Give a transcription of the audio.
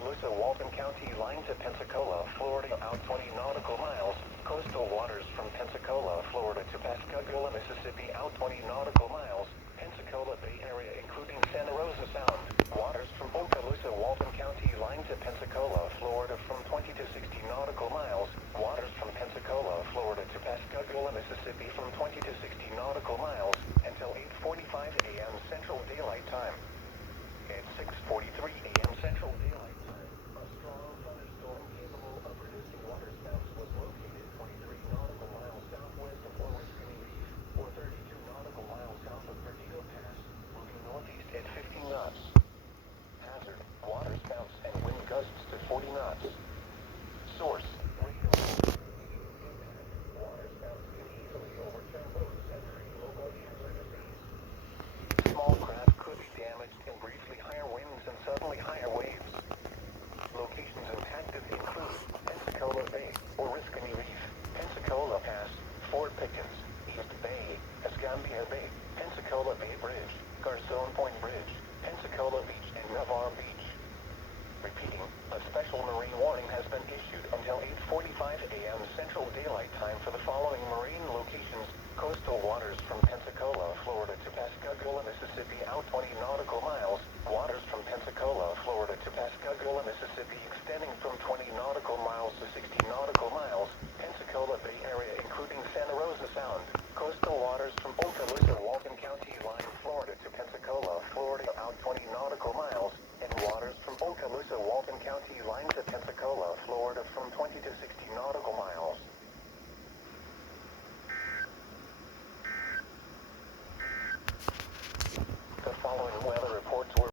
Walton County line to Pensacola, Florida, out 20 nautical miles. Coastal waters from Pensacola, Florida to Pascagoula, Mississippi, out 20 nautical miles. Pensacola Bay Area, including Santa Rosa Sound. Waters from Okaloosa, Walton County line to Pensacola, Florida, from 20 to 60 nautical miles. Waters from Pensacola, Florida to Pascagoula, Mississippi, from 20 to 60 nautical miles until 8:45 a.m. Central Daylight Time. At 6:43 a.m. Central Daylight Time, a strong thunderstorm capable of producing waterspouts was located 23 nautical miles southwest of Oriskany Reef, or 32 nautical miles south of Perdido Pass, moving northeast at 50 knots. Hazard: waterspouts and wind gusts to 40 knots. Source: radar. Impact: waterspouts can easily overturn boats and create local hazardous seas. Small craft could be damaged in briefly higher winds and suddenly higher waves. Locations impacted include Pensacola Bay, Oriskany Reef, Pensacola Pass, Fort Pickens, East Bay, Escambia Bay, Pensacola Bay Bridge, Garcon Point Bridge, Pensacola Beach, and Navarre Beach. Repeating, a special marine warning has been issued until 8:45 a.m. Central Daylight Time for the following marine locations: coastal waters from Pensacola, Florida to Pascagoula, Mississippi, out 20 nautical miles. Waters from Pensacola, Florida to Pascagoula, Mississippi, extending from 20 nautical miles to 60 nautical miles.